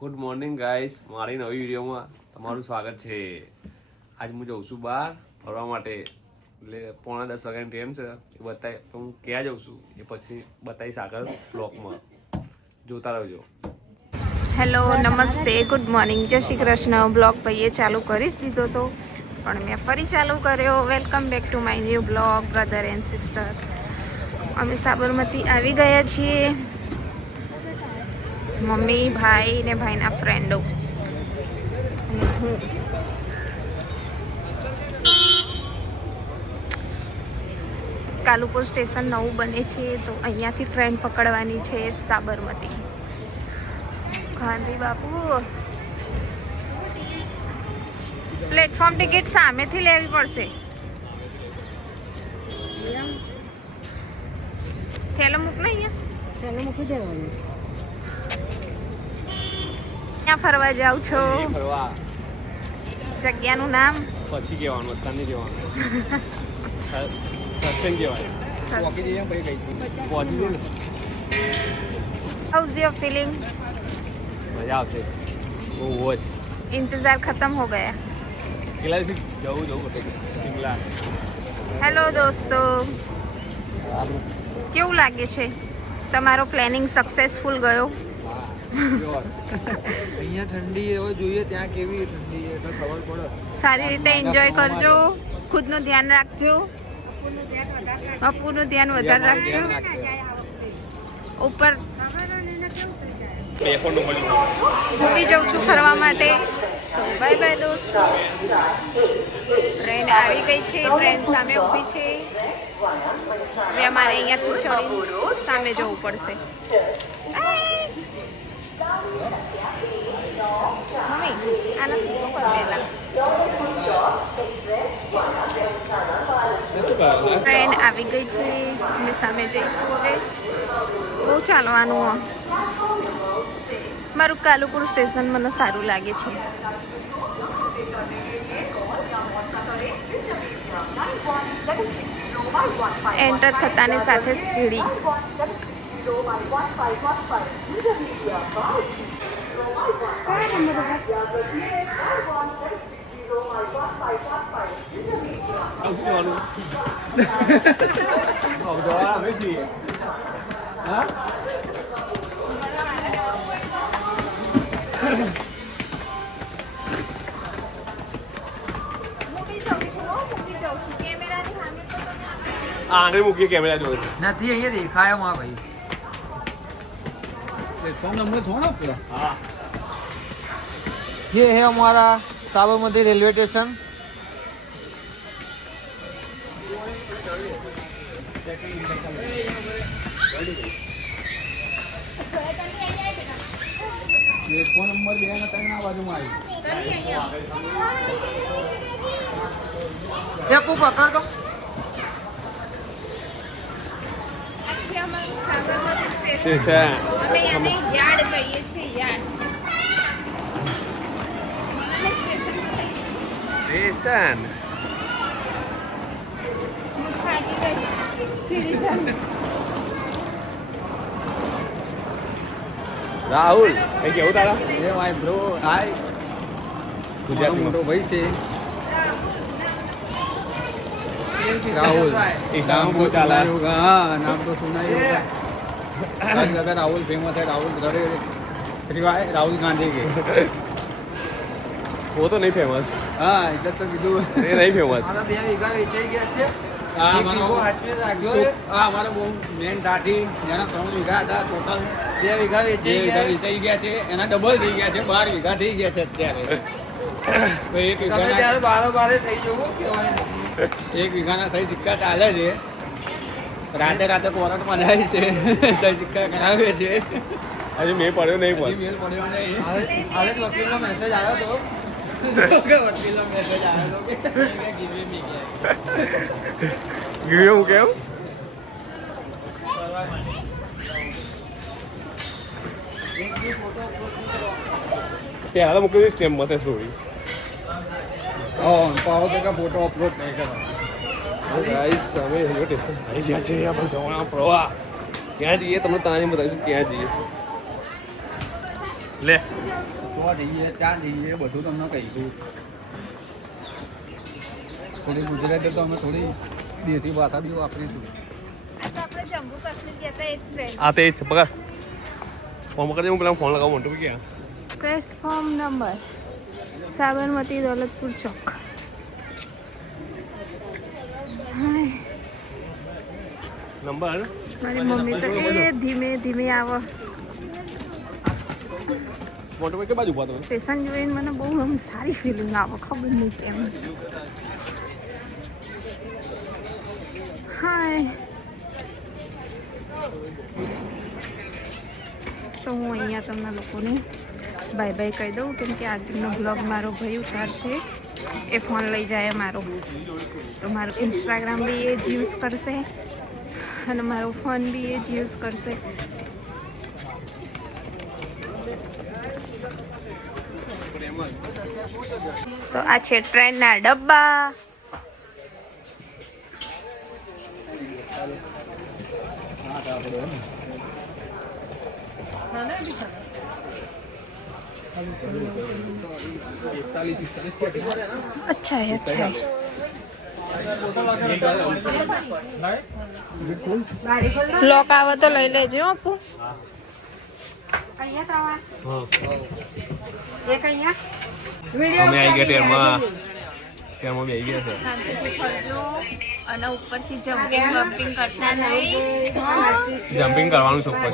Good morning guys મારી નવી વિડીયોમાં તમારું સ્વાગત છે. આજ હું જઉં છું બહાર ફરવા માટે. એટલે પોણા દસ વાગ્યાની ટ્રેન છે. એ બતાવી હું ક્યાં જઉં છું? એ પછી બતાવીશ આગળ બ્લોકમાં જોતા રહેજો. હેલો નમસ્તે. ગુડ મોર્નિંગ જય શ્રી કૃષ્ણ. બ્લોગ ભાઈએ ચાલુ કરી જ દીધો તો. પણ મેં ફરી ચાલુ કર્યો. Welcome back to my new blog brother and sister અમે સાબરમતી આવી ગયા છીએ. મમ્મી ભાઈ ને ભાઈના ફ્રેન્ડો અને હું કાલુપુર સ્ટેશન નવું બને છે તો અહીંયાથી ટ્રેન પકડવાની છે સાબરમતી. ગાંધી બાપુ. પ્લેટફોર્મ ટિકિટ સામેથી લેવી પડશે. થેલો મૂક ને અહીંયા. થેલો મૂકી દેવાનું. ક્યાં ફરવા જાવ છો? જગ્યાનું નામ? પછી કહેવાનું અત્યારે નહીં કહેવાનું સસ્પેન્ડ. કહેવાય હાઉઝ યોર ફિલિંગ મજા આવશે. બહુ જ. ઇંતજાર ખતમ હો ગયા. કેટલા દિવસ જવું જવું શિમલા હેલો દોસ્તો. કેવું લાગે છે? તમારો પ્લાનિંગ સક્સેસફુલ ગયો? અહીંયા ઠંડી હવે જોઈએ ત્યાં કેવી ઠંડી છે એટલે ખબર પડે. સારી રીતે એન્જોય કરજો. ખુદનું ધ્યાન રાખજો. અપુનું ધ્યાન વધારે રાખજો. ઉપર બે હું બી જાઉં છું ફરવા માટે. બાય બાય દોસ્તો. ટ્રેન આવી ગઈ છે ટ્રેન સામે ઊભી છે. હવે અમારે અહીંયાથી ચડી સામે જવું પડશે મમ્મી આના સીધો કર પહેલા ટ્રેન આવી ગઈ છે અમે સામે જઈશું હવે. બહુ ચાલવાનું. મારું કાલુપુર સ્ટેશન મને સારું લાગે છે. એન્ટર થતાની સાથે સીડી. કયા આ આંગળી મૂકીએ કેમેરા જોડે નથી અહીંયા દેખાયો માં ભાઈ प्लेटफॉर्म नंबर थोड़ा पूरा હા ये है हमारा Sabarmati railway station platform number બે ને ત્રણ આ બાજુમાં આવી. એ પુ પકડ દો. અમે આને યાર્ડ કહીએ છીએ યાર્ડ સ્ટેશન સ્ટેશન હું થાકી ગઈ સીડી ચાલુ રાહુલ કઈ કેવું તારા એ માય બ્રો હાય ગુજરાતી મોટો ભાઈ છે राहुल एक नाम नाम तो वो सुना डाला। ही होगा हाँ नाम तो सुना ही होगा हर जगह राहुल फेमस है राहुल बड़े सिवाय राहुल गांधी के वो तो नहीं फेमस હા એટલે તો કીધું એ નહીં ફેમસ મારા બે વીઘા વેચાઈ ગયા છે હા મારો રાખજો હા અમારો બહુ મેન સાથી જેના ત્રણ વીઘા હતા ટોટલ બે વીઘા વેચાઈ ગયા વેચાઈ ગયા છે. એના ડબલ થઈ ગયા છે. બાર વીઘા થઈ ગયા છે અત્યારે. એક વીઘા બારો બારે થઈ જવું એક વીઘાના સહી સિક્કા ચાલે છે. રાતે રાતે કોરટ બનાવી છે. સહી સિક્કા કરાવે છે. હજી મેં પડ્યો નહીં પણ. મેલ પડ્યો નહીં. હાલે જ વકીલનો મેસેજ આવ્યો હતો ગીવે હું કેવું પહેલા મૂકી દઈશ તેમ મતે સોરી પાવો ટકા ફોટો અપલોડ નહીં કરો. ગાઈસ અમે રેલવે સ્ટેશન આવી ગયા છે આપણે જવાના પ્રવાહ. ક્યાં જઈએ? તમને તાની બતાવીશું ક્યાં જઈએ છે લે. ચો જઈએ ચા જઈએ બધું તમને કહી દઉં. થોડી ગુજરાતી તો અમે થોડી દેશી ભાષા બી વાપરીશું આ તે પકડ ફોન કરી હું પેલા ફોન લગાવું મોટું ક્યાં પ્લેટફોર્મ નંબર સાબરમતી દોલતપુર ચોક. નંબર મારી મમ્મી તો એ ધીમે ધીમે આવો. મોટું કે બાજુ પાતો સ્ટેશન જોઈને મને બહુ આમ સારી ફિલિંગ આવે, ખબર નહીં કેમ. હાય તો હું અહીંયા તમને લોકોને બાય બાય કહી દઉં, કેમ કે આગળનો બ્લોગ મારો ભાઈ ઉતારશે. એ ફોન લઈ જાય મારો. તો મારું ઇન્સ્ટાગ્રામ બી એ જ યુઝ કરશે. અને મારો ફોન બી એ જ યુઝ કરશે. તો આ છે ટ્રેનના ડબ્બા અચ્છા है, अच्छा है। લોક આવે તો લઈ લેજો આપું હા વિડીયો અમે આવી ગયા ટ્રેનમાં ટ્રેનમાં બી ગયા છે. અને ઉપરથી જમ્પિંગ જમ્પિંગ કરતા નહીં. જમ્પિંગ કરવાનું છે ઉપર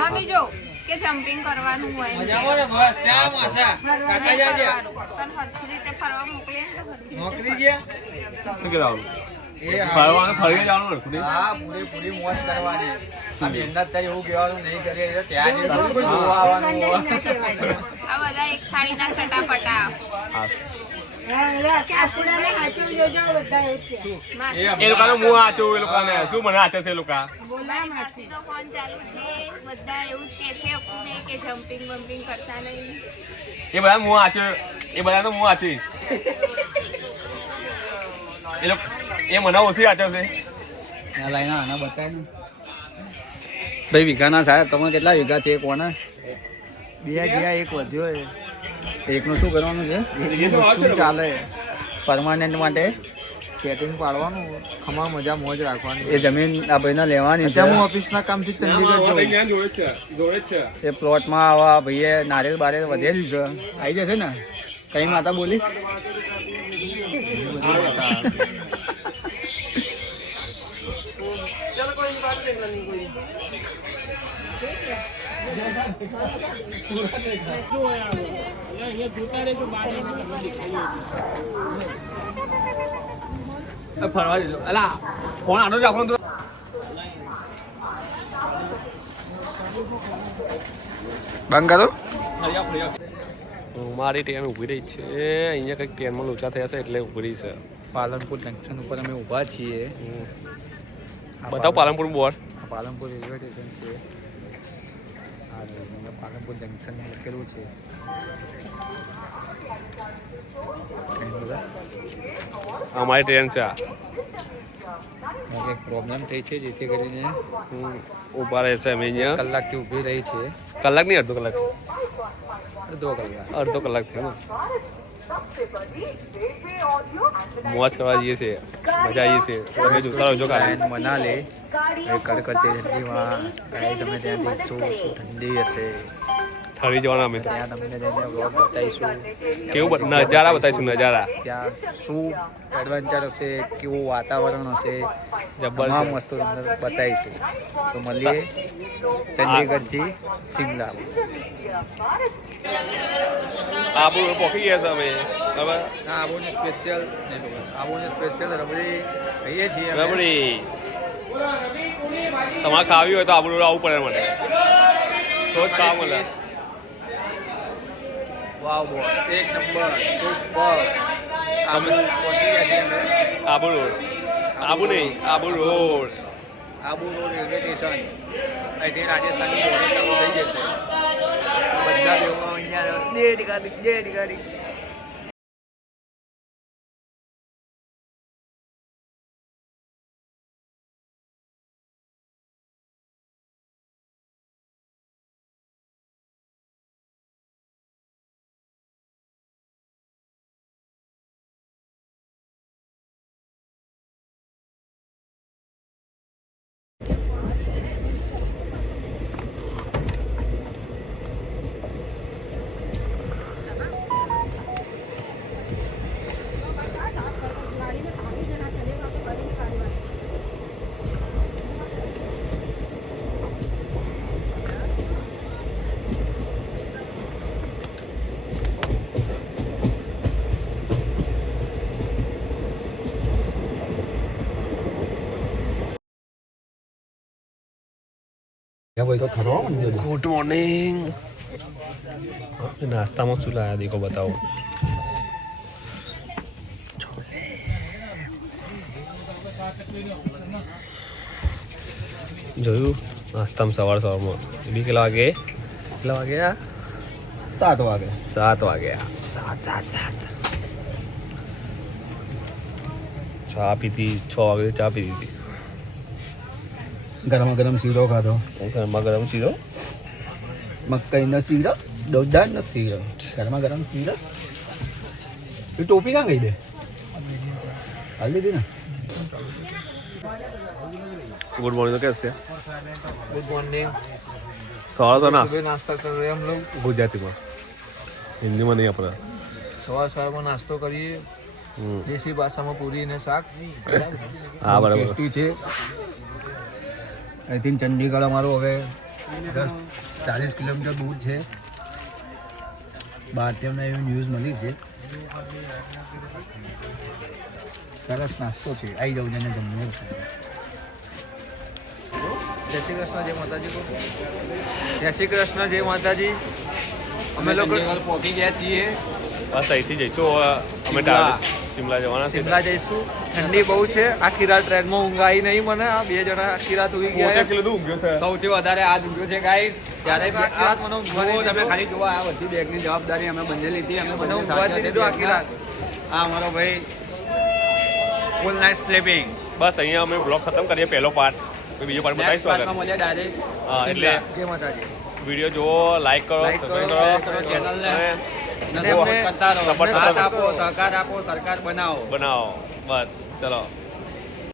મમ્મી જો કે જમ્પિંગ કરવાનું હોય મજામાં ને બસ? ચા માસા? કાકા જાજે તન ફરતી રીતે ફરવા મોકલે નોકરી ગયા? શું કરાવું ફરવાનું ફરી જવાનું હરખું? હા પૂરી પૂરી મોજ કરવાની. આ બેનના ત્યાં એવું કહેવાનું નહીં કરીએ ત્યાં જોવા આવવાનું. આ બધા એક થાળીના ચટાપટા. એ લોકોનો મું આચું એ લોકોને શું મને આચે છે એ લોકો? માસીનો ફોન ચાલુ છે. બધા એવું કે છે અપુને કે જમ્પિંગ વમ્પિંગ કરતા નહીં. એ બધા મું આચે એ બધાનો મું આચીશ એ લોકો એ મને ઓછી આચવશે લાઈન આના બતાય ને. ભાઈ વીઘાના સાહેબ તમે કેટલા વીઘા છે કોને? બે ગયા એક વધ્યો એકનું શું કરવાનું છે? ચાલે. પરમાનન્ટ માટે? સેટિંગ પાડવાનું. ખમા મજા મોજ રાખવાની. એ જમીન આ ભાઈને લેવાની છે. હું ઓફિસના કામથી ચંદીગઢ જઉં. એ પ્લોટમાં આવા ભાઈએ નારિયેળ બારેલ વધેલું છે. આવી જશે ને? કઈ માતા બોલી? ફરવા જજો અલા ફોન જ રાખવાનો બંધ કરો મારી ટ્રેન ઊભી રહી છે. અહીંયા કંઈક ટ્રેનમાં લોચા થયા છે એટલે ઊભી રહી છે. પાલનપુર જંકશન ઉપર અમે ઊભા છીએ. બતાવો Palanpur board. Palanpur railway station છે. આ પાલનપુર જંકશન લખેલું છે. અમારી ટ્રેન છે આ. મને પ્રોબ્લેમ થઈ છે જેથી કરીને હું ઊભા રહે છે અમે અહીંયા. કલાકથી ઊભી રહી છે. કલાક નહીં અડધો કલાક. અડધો કલાક. અડધો કલાક થયો. ને મોજ કરવા જઈએ છીએ મજા આવીએ છીએ તમે જોતા રહેજો કાલે લાઈન મનાલી એ કડકડતી ઠંડીમાં ગાય તમે ત્યાં દેખશો શું ઠંડી હશે ઠરી જવાના અમે ત્યાં તમને જઈને વ્લોગ બતાવીશું કેવું નજારા બતાવીશું નજારા ત્યાં શું એડવેન્ચર હશે કેવું વાતાવરણ હશે જબરજસ્ત. વસ્તુ તમને બતાવીશું તો મળીએ ચંદીગઢથી શિમલા આબુ પહોંચી ગયા છે અમે બરાબર ના આબુની સ્પેશિયલ આબુની સ્પેશિયલ રબડી કહીએ છીએ. રબડી. તમારે ખાવી હોય તો આબુ આવવું પડે મને. માટે તો જ ખાવા મળે. વાવ બોસ એક નંબર. સુપર આબુ પહોંચી ગયા છીએ અમે. આબુ રોડ. આબુ નહીં Abu road. Abu road railway station. અહીંથી રાજસ્થાનની બોર્ડર ચાલુ થઈ જશે. બધા અહીંયા દેડ ગાડી દેડ ગાડી ગુડ મોર્નિંગ નાસ્તામાં શું લાયા દેખો બતાવો જોયું નાસ્તામાં સવાર સવારમાં એ બી કેટલા વાગે કેટલા વાગ્યા સાત વાગે સાત વાગ્યા સાત સાત સાત ચા પીધી છ વાગે ચા પીધી હતી ગરમા ગરમ શીરો ખાધો ગરમા ગરમ શીરો મકાઈનો શીરો દોડાનો શીરો ગરમા ગરમ શીરો એ ટોપી ક્યાં ગઈ બે હાલ દીધી ને गुड मॉर्निंग तो कैसे ગુડ મોર્નિંગ सवाल तो ना નાસ્તા कर रहे हम लोग गुजराती में हिंदी में नहीं अपना સવાર સવારમાં નાસ્તો કરીએ हम्म દેશી ભાષામાં પૂરી ને શાક હા બરાબર ટેસ્ટી છે આઈ ચંડીગઢ ચંદીગઢ અમારું હવે દસ ચાલીસ કિલોમીટર દૂર છે. બહારથી અમને એવી ન્યૂઝ મળી છે. સરસ નાસ્તો છે. આવી જાઉં જેને જમવું છે જય શ્રી કૃષ્ણ જય માતાજી. જય શ્રી કૃષ્ણ જય માતાજી. અમે લોકો પહોંચી ગયા છીએ. બસ અહીંથી જઈશું અમે શિમલા. જવાના શિમલા જઈશું. ઠંડી બહુ છે. આખી રાત ટ્રેનમાં ઊંઘ આવી નહીં મને. આ બે જણા આખી રાત ઊંઘી ગયા. તો ઊંઘ્યો છે. સૌથી વધારે આજ ઊંઘ્યો છે ગાઈસ ત્યારે આખી રાત મને ઊંઘવાની તમે ખાલી જોવા આ બધી બેગની જવાબદારી અમે બંને લીધી. અમે બંને ઊંઘવા દીધું આખી રાત. આ અમારો ભાઈ ફૂલ નાઇટ સ્લીપિંગ બસ અહીંયા અમે બ્લોગ ખતમ કરીએ પહેલો પાર્ટ બીજો પાર્ટ બતાવીશું એટલે જય માતાજી. વીડિયો જુઓ લાઈક કરો સબસ્ક્રાઇબ કરો કરો, channel ને. અને અને એમને support કરતા રહો. support આપો સહકાર આપો સરકાર બનાવો. બનાવો. બસ ચલો